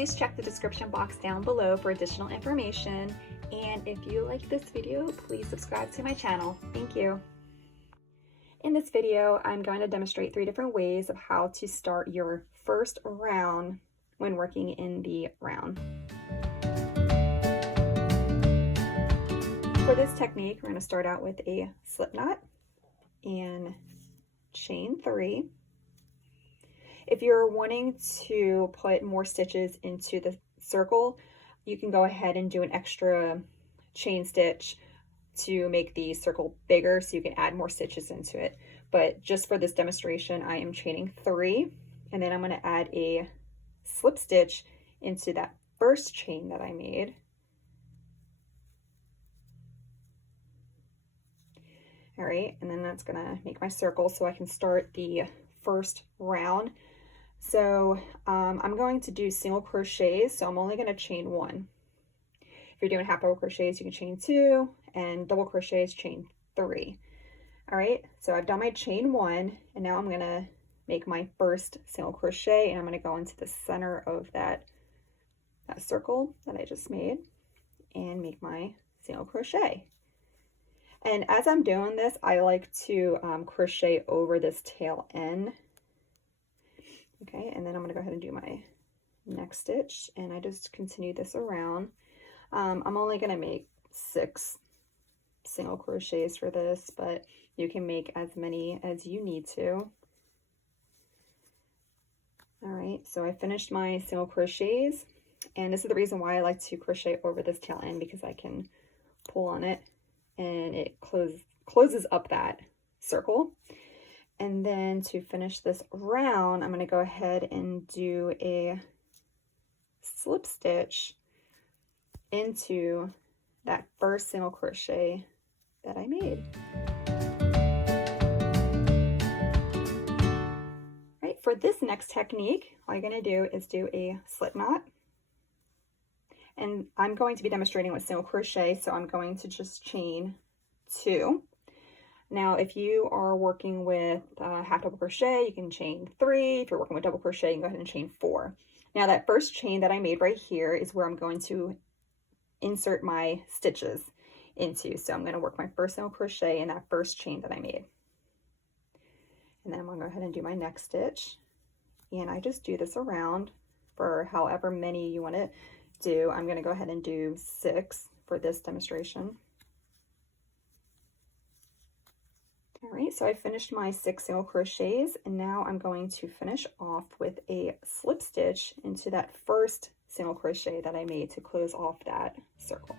Please check the description box down below for additional information. And if you like this video, please subscribe to my channel. Thank you. In this video, I'm going to demonstrate 3 different ways of how to start your first round when working in the round. For this technique, we're going to start out with a slip knot and chain 3. If you're wanting to put more stitches into the circle, you can go ahead and do an extra chain stitch to make the circle bigger so you can add more stitches into it. But just for this demonstration, I am chaining 3, and then I'm going to add a slip stitch into that first chain that I made. All right, and then that's gonna make my circle so I can start the first round. So I'm going to do single crochets, so I'm only gonna chain 1. If you're doing half double crochets, you can chain 2, and double crochets, chain 3. All right, so I've done my chain 1, and now I'm gonna make my first single crochet, and I'm gonna go into the center of that circle that I just made and make my single crochet. And as I'm doing this, I like to crochet over this tail end. Okay, and then I'm gonna go ahead and do my next stitch, and I just continue this around. I'm only gonna make 6 single crochets for this, but you can make as many as you need to. All right, so I finished my single crochets, and this is the reason why I like to crochet over this tail end, because I can pull on it and it closes up that circle. And then to finish this round, I'm going to go ahead and do a slip stitch into that first single crochet that I made. Right, for this next technique, all you're going to do is do a slip knot. And I'm going to be demonstrating with single crochet, so I'm going to just chain 2. Now, if you are working with half double crochet, you can chain 3. If you're working with double crochet, you can go ahead and chain 4. Now, that first chain that I made right here is where I'm going to insert my stitches into. So I'm going to work my first single crochet in that first chain that I made. And then I'm going to go ahead and do my next stitch. And I just do this around for however many you want to do. I'm going to go ahead and do 6 for this demonstration. All right, so I finished my 6 single crochets, and now I'm going to finish off with a slip stitch into that first single crochet that I made to close off that circle.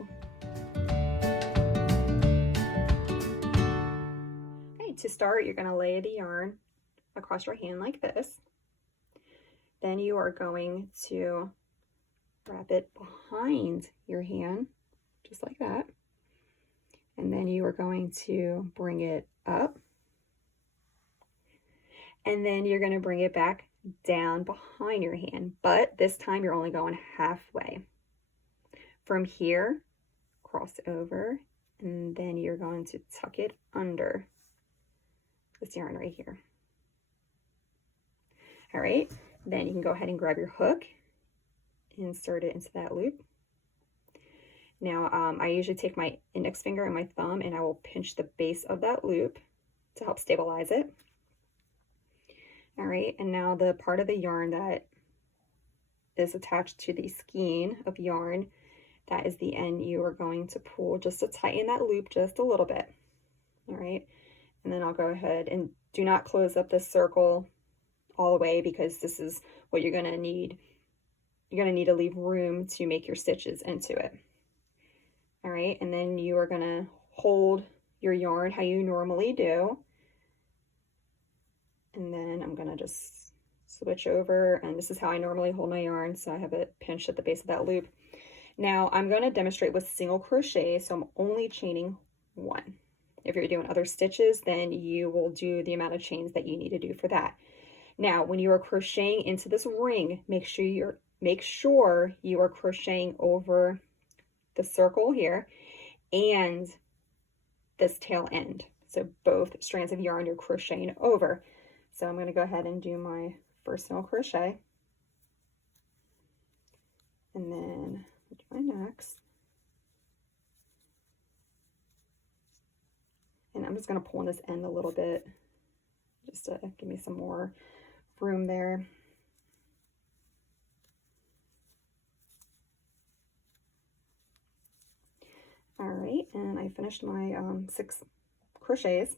Okay, to start, you're going to lay the yarn across your hand like this. Then you are going to wrap it behind your hand, just like that. And then you are going to bring it up. And then you're going to bring it back down behind your hand. But this time you're only going halfway. From here, cross over, and then you're going to tuck it under this yarn right here. All right, then you can go ahead and grab your hook, insert it into that loop. Now, I usually take my index finger and my thumb, and I will pinch the base of that loop to help stabilize it. All right, and now the part of the yarn that is attached to the skein of yarn, that is the end you are going to pull just to tighten that loop just a little bit. All right, and then I'll go ahead and do not close up this circle all the way, because this is what you're going to need. You're going to need to leave room to make your stitches into it. All right, and then you are going to hold your yarn how you normally do. And then I'm going to just switch over, and this is how I normally hold my yarn, so I have it pinched at the base of that loop. Now I'm going to demonstrate with single crochet, so I'm only chaining 1. If you're doing other stitches, then you will do the amount of chains that you need to do for that. Now, when you are crocheting into this ring, make sure you are crocheting over the circle here and this tail end. So both strands of yarn you're crocheting over. So I'm going to go ahead and do my first single crochet. And then do my next. And I'm just going to pull on this end a little bit just to give me some more room there. All right, and I finished my 6 crochets.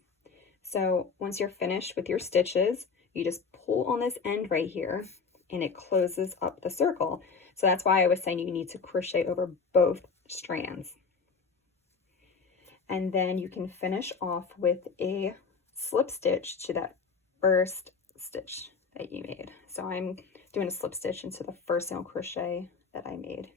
So once you're finished with your stitches, you just pull on this end right here and it closes up the circle. So that's why I was saying you need to crochet over both strands. And then you can finish off with a slip stitch to that first stitch that you made. So I'm doing a slip stitch into the first single crochet that I made.